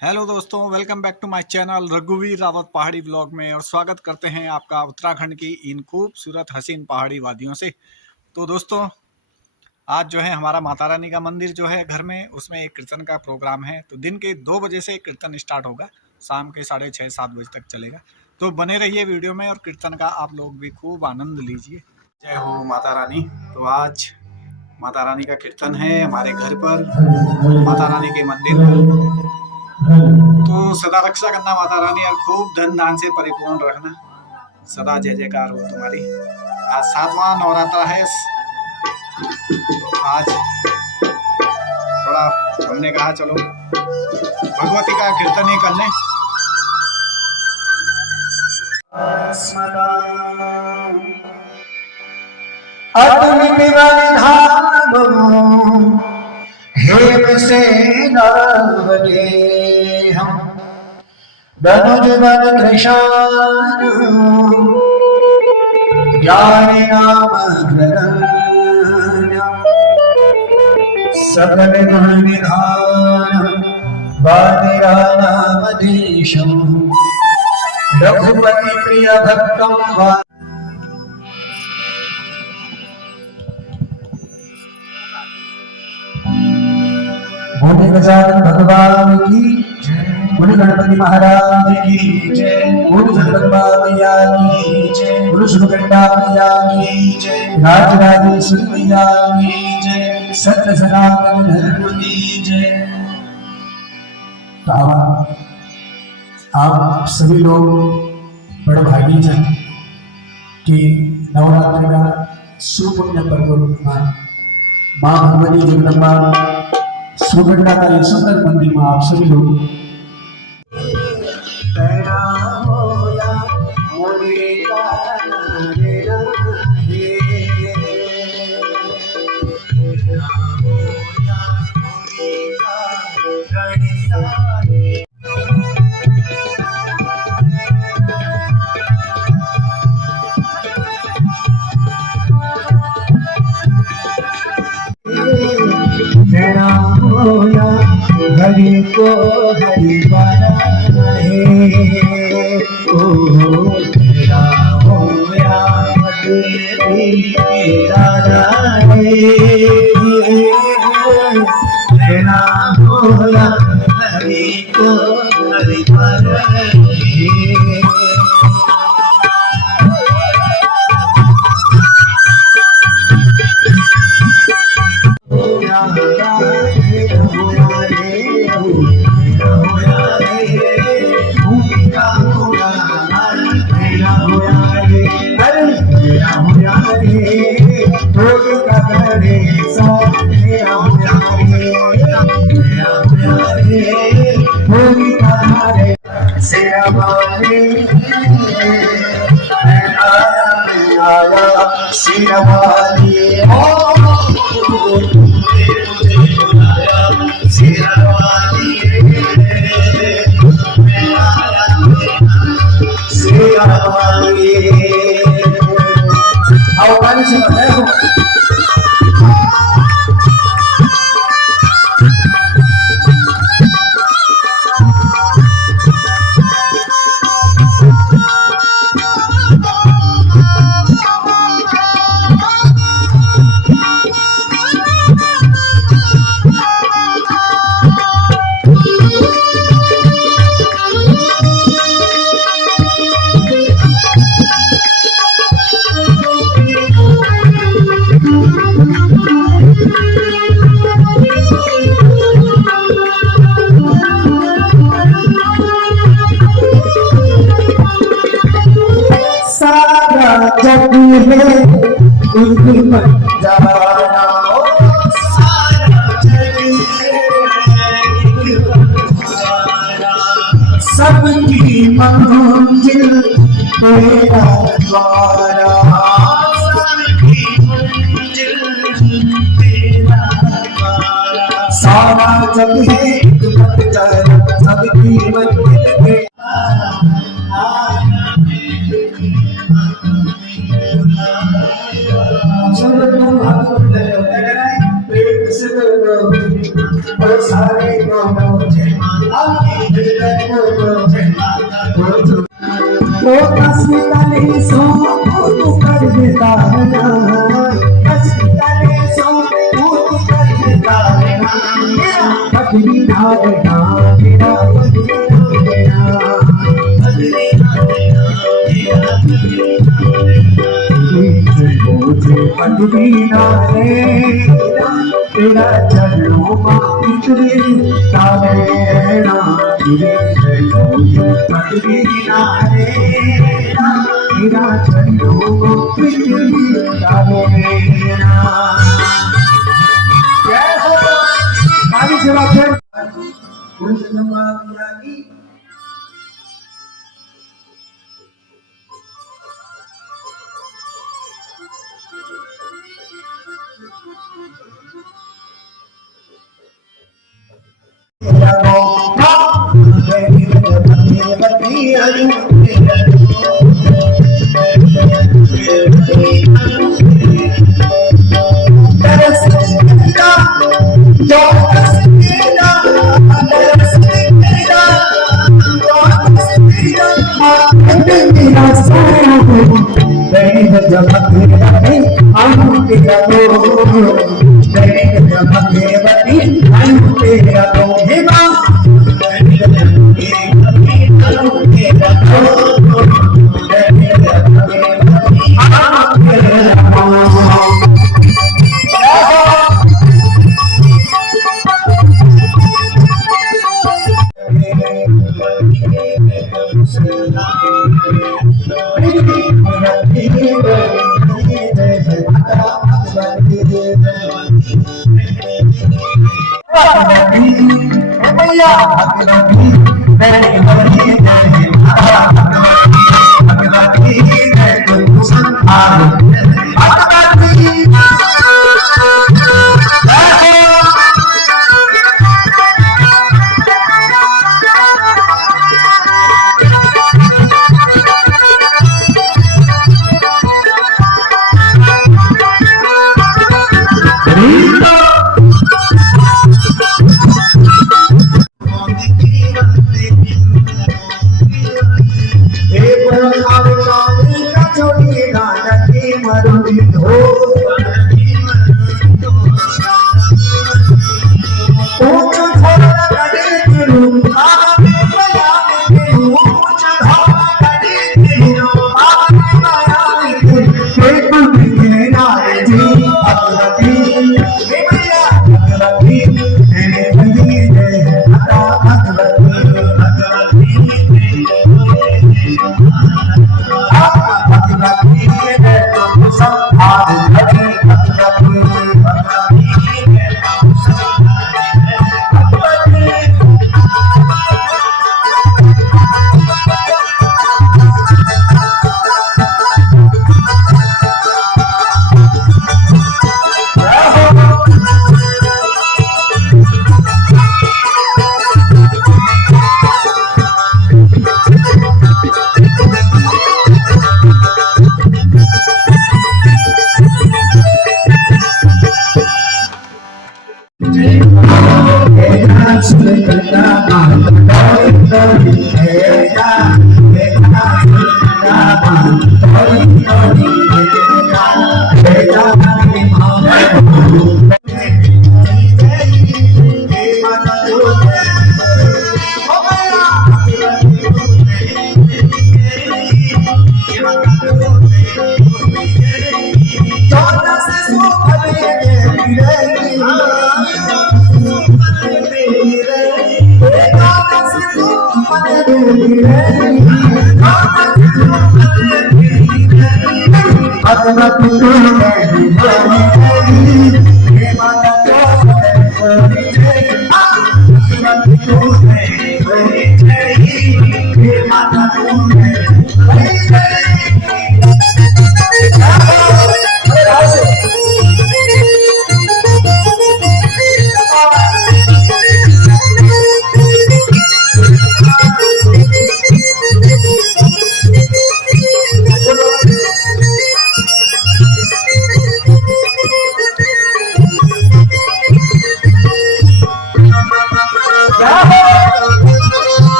Hello दोस्तों, welcome back to my channel रघुवीर रावत पहाड़ी ब्लॉग में। और स्वागत करते हैं आपका उत्तराखंड की इन खूबसूरत हसीन पहाड़ी वादियों से। तो दोस्तों, आज जो है हमारा माता रानी का मंदिर जो है घर में, उसमें एक कीर्तन का प्रोग्राम है। तो दिन के 2 बजे से कीर्तन स्टार्ट होगा, शाम के 6:30-7 बजे तक चलेगा। तो बने रहिए वीडियो में और कीर्तन का आप लोग भी खूब आनंद लीजिए। जय हो माता रानी। तो आज माता रानी का कीर्तन है हमारे घर पर, माता रानी के मंदिर पर। तो सदा रक्षा करना माता रानी, और खूब धन दान से परिपूर्ण रखना। सदा जय जयकार हो तुम्हारी। आज 7वां नवरात्रा है। आज थोड़ा हमने कहा चलो भगवती का कीर्तन ही कर लें। धनुज बन कृशान ज्ञान नाम ग्रहण सकल गुण निधान बादिरा नाम देशम रघुपति प्रिय भक्तम बोले गजानन भगवान की जय, बोले गणपति महाराज की जय, बोले जगदम्बा मैया की जय, बोले सुगंधा मैया की जय, राजराजेश्वरी मैया की जय, सत्य सनातन धर्म की जय। आप सभी लोग बड़े भागी जन कि नवरात्रि का सुपुण्य पर्व माँ भगवती जगदम्बा सुगंधा का ये सुंदर मंदिर में आप सभी लोग हरि को हरि बनाए ओ तेरा होया तेरा तेरा होया हरि को हरि बनाए। सबकी मंजिल तेरा द्वारा, सबकी मंजिल तेरा द्वारा, सारा जग है सबकी मंजिल सारे ओ कसले सो तू कर देता है ना, कसले सो तू कर देता है ना, बदली धारणा मेरा बदली धारणा, बदली धारणा मेरा बदली धारणा, मुझे बदली ना तेरा चरणों का इतने तारेना, तेरे मुझे बदली ना तेरा चरणों को इतने तारेना। जय हो आगे चला फिर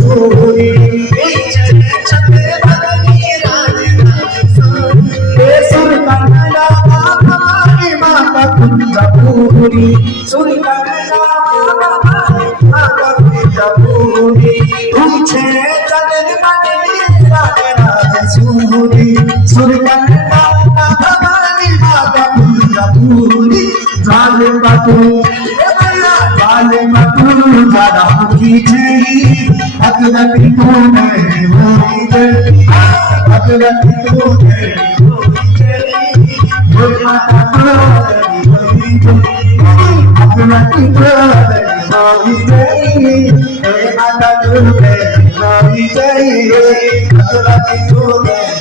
सूरी चंद्र बदनी राजराजेश्वरी सुर कन्नडा हमारी माता कुंजपुरी सुर कन्नडा माता कुंजपुरी तुझे चंद्र बदनी राजराजेश्वरी सुर कन्नडा हमारी माता कुंजपुरी जाले बातू जाना की जय भगवती तू मेरी होई जय भगवती तू मेरी होई जय माता मेरी होई जय भगवती तू मेरी होई जय माता तू मेरी होई जय भगवती तू मेरी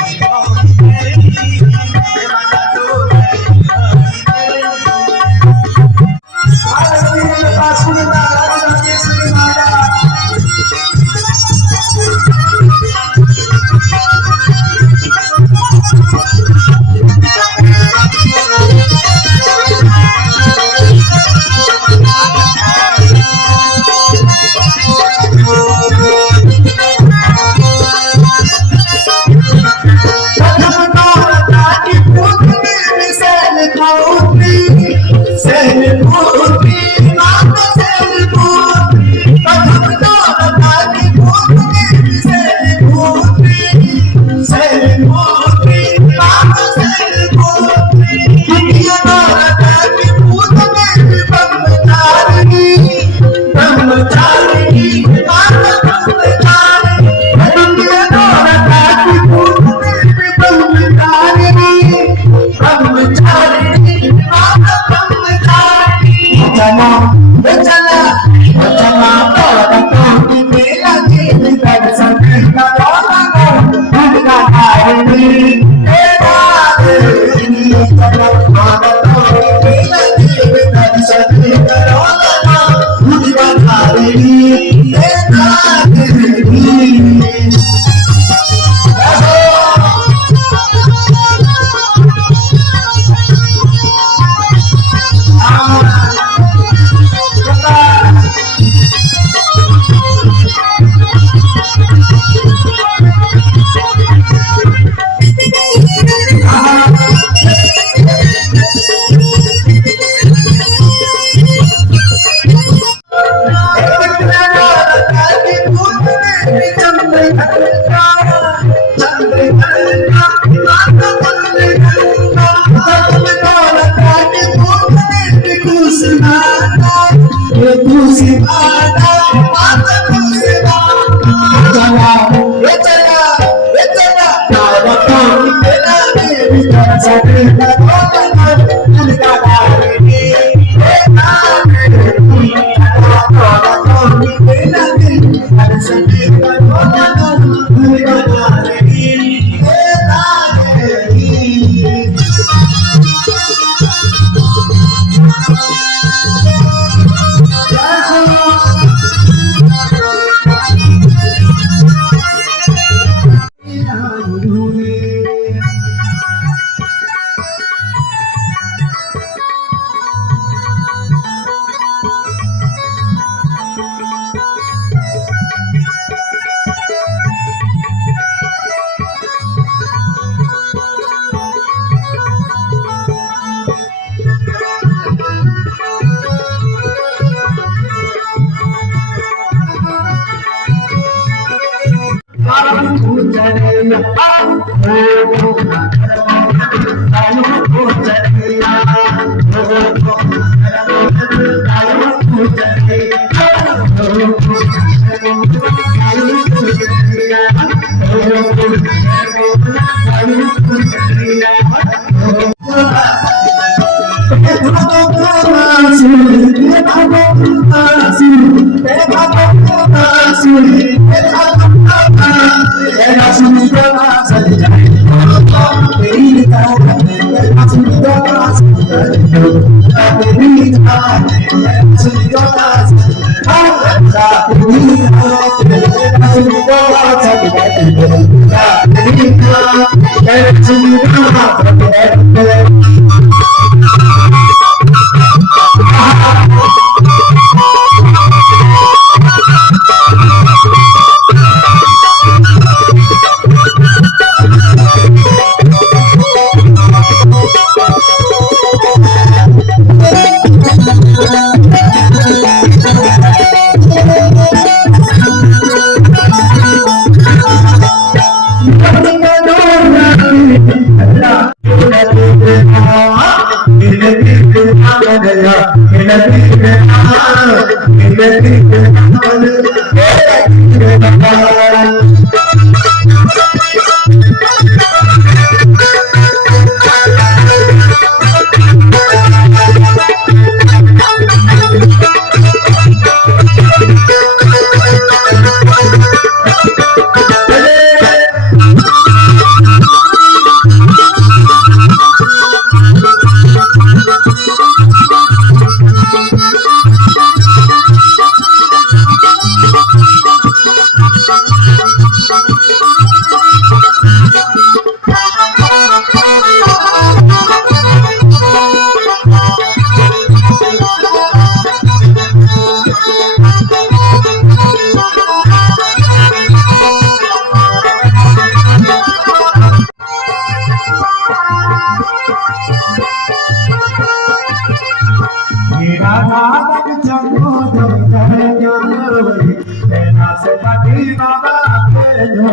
स्वामी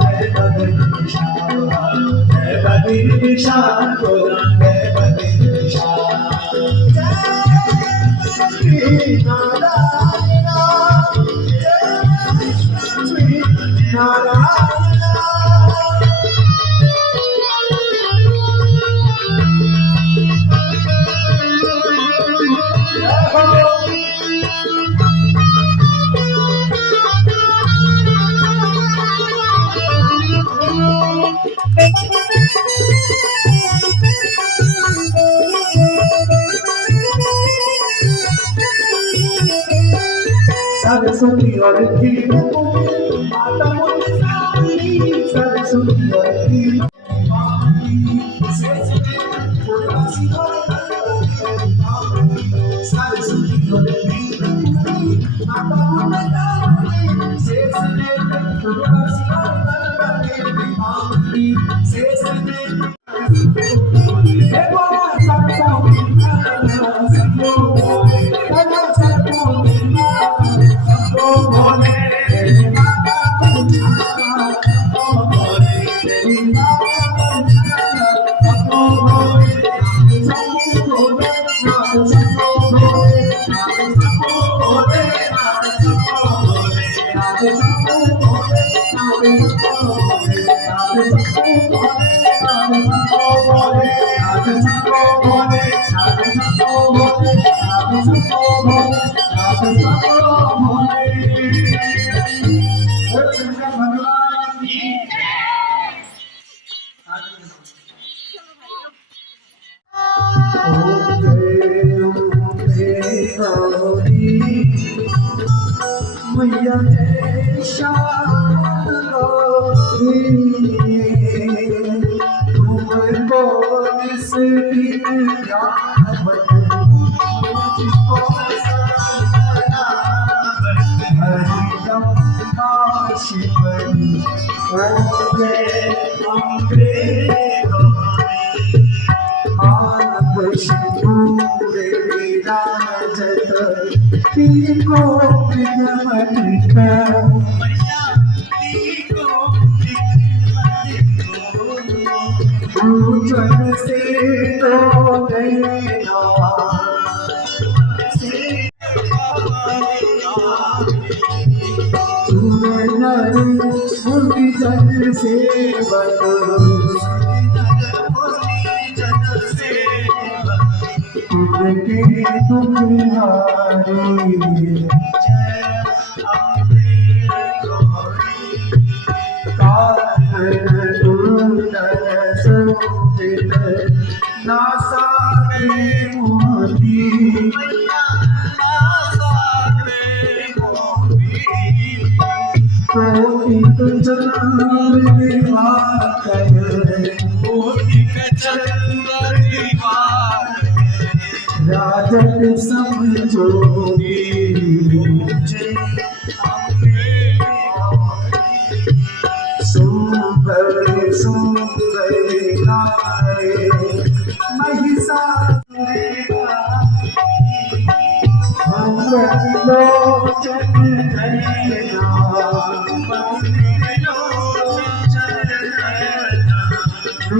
जय जय बद्री विशाल जय बद्री विशाल जय श्री नारायण जय श्री नारायण सरस्वती और खीर माता मोती सावली सरस्वती और खीर सरस्वती और खीर माता मैया जय श्याम तुमको इस दिन हरिदम शिवरी जय अम्बे आनंद शिवरे राजत को पूजन से तो जन सेवक तुमके तुम्हारे राजत समझोगी सुंदर सुंदर नारे महिषासुर लोचन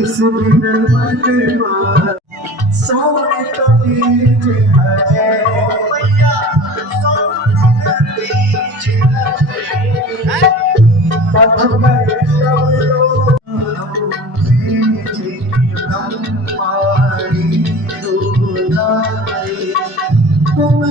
सोने बीच है पथ में तुम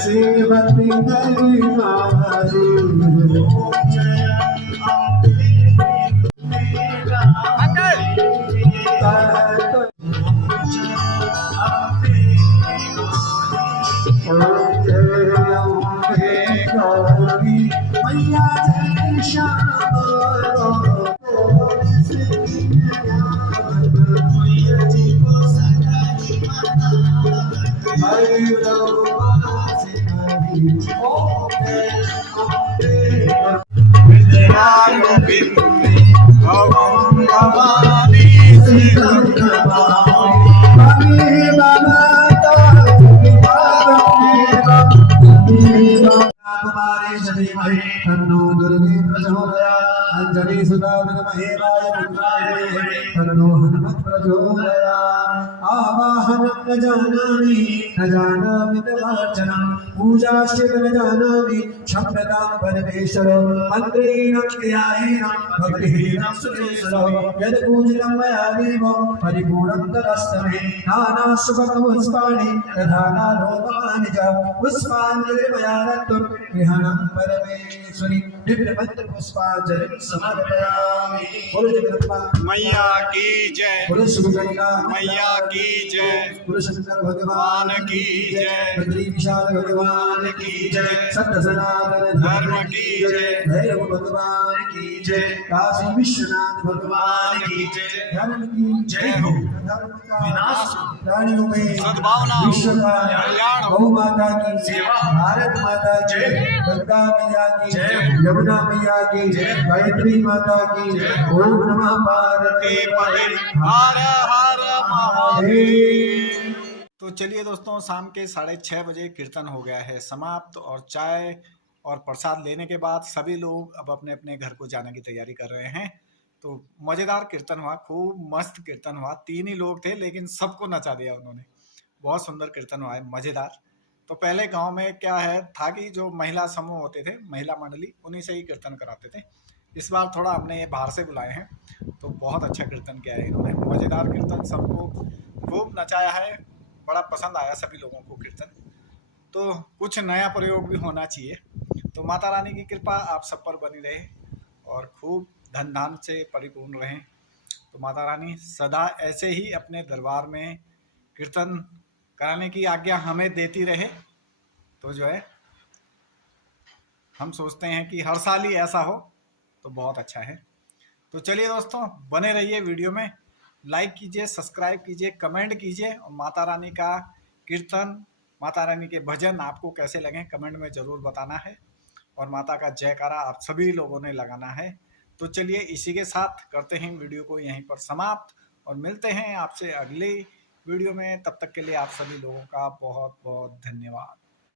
सेवती हरि उपासि हरि ओम विद्यारूपिणी भवं भवानी सीतं नमामि हरि माता कुमारी श्रीमहि तन्नो दुर्गे प्रचोदयात् अंजलि सुता विद्महे वायुपुत्राय तन्नो हनुमत् प्रचोदयात् आवाहनं न जानामि तवार्चनं पूजाश्च न जानामि क्षम्यतां परमेश्वरो मन्त्रेण क्रियाहीनं भक्तिहीनं सुरेश्वरो यद् पूजितं मया देव परिपूर्णं तदस्तमे नानाशुभपुष्पाणि दधाना लोकमानि च पुष्पाञ्जलिर्मया दत्तं गृहाणं परमेश्वरि दिव्यपत्र पुष्पाञ्जलिं समर्पयामि बोलो जगन्नाथ मैया की जय, बोलो सुगंधा मैया की जय, बोलो शंकर भगवान की जय बद्री विशाल भगवान की जय सत्य सनातन धर्म की जय भैरव भगवान की जय काशी विश्वनाथ भगवान की जय धर्म की जय हो धर्म का विनाश प्राणियों में सद्भावना विश्व का कल्याण गौ माता की सेवा भारत माता की गंगा मैया की यमुना मैया की गायत्री माता की ओम नमः पार्वती पते हर हर महादेव। तो चलिए दोस्तों, शाम के 6:30 बजे कीर्तन हो गया है समाप्त और चाय और प्रसाद लेने के बाद सभी लोग अब अपने अपने घर को जाने की तैयारी कर रहे हैं। तो मज़ेदार कीर्तन हुआ, खूब मस्त कीर्तन हुआ। 3 ही लोग थे लेकिन सबको नचा दिया उन्होंने। बहुत सुंदर कीर्तन हुआ है, मज़ेदार। तो पहले गांव में क्या है था कि जो महिला समूह होते थे, महिला मंडली, उन्हीं से ही कीर्तन कराते थे। इस बार थोड़ा हमने ये बाहर से बुलाए हैं, तो बहुत अच्छा कीर्तन किया है इन्होंने। मज़ेदार कीर्तन, सबको खूब नचाया है, बड़ा पसंद आया सभी लोगों को कीर्तन। तो कुछ नया प्रयोग भी होना चाहिए। तो माता रानी की कृपा आप सब पर बनी रहे और खूब धन धान से परिपूर्ण रहें। तो माता रानी सदा ऐसे ही अपने दरबार में कीर्तन कराने की आज्ञा हमें देती रहे। तो जो है, हम सोचते हैं कि हर साल ही ऐसा हो तो बहुत अच्छा है। तो चलिए दोस्तों, बने रहिए वीडियो में, लाइक कीजिए, सब्सक्राइब कीजिए, कमेंट कीजिए। और माता रानी का कीर्तन, माता रानी के भजन आपको कैसे लगे कमेंट में ज़रूर बताना है। और माता का जयकारा आप सभी लोगों ने लगाना है। तो चलिए, इसी के साथ करते हैं वीडियो को यहीं पर समाप्त और मिलते हैं आपसे अगले वीडियो में। तब तक के लिए आप सभी लोगों का बहुत बहुत धन्यवाद।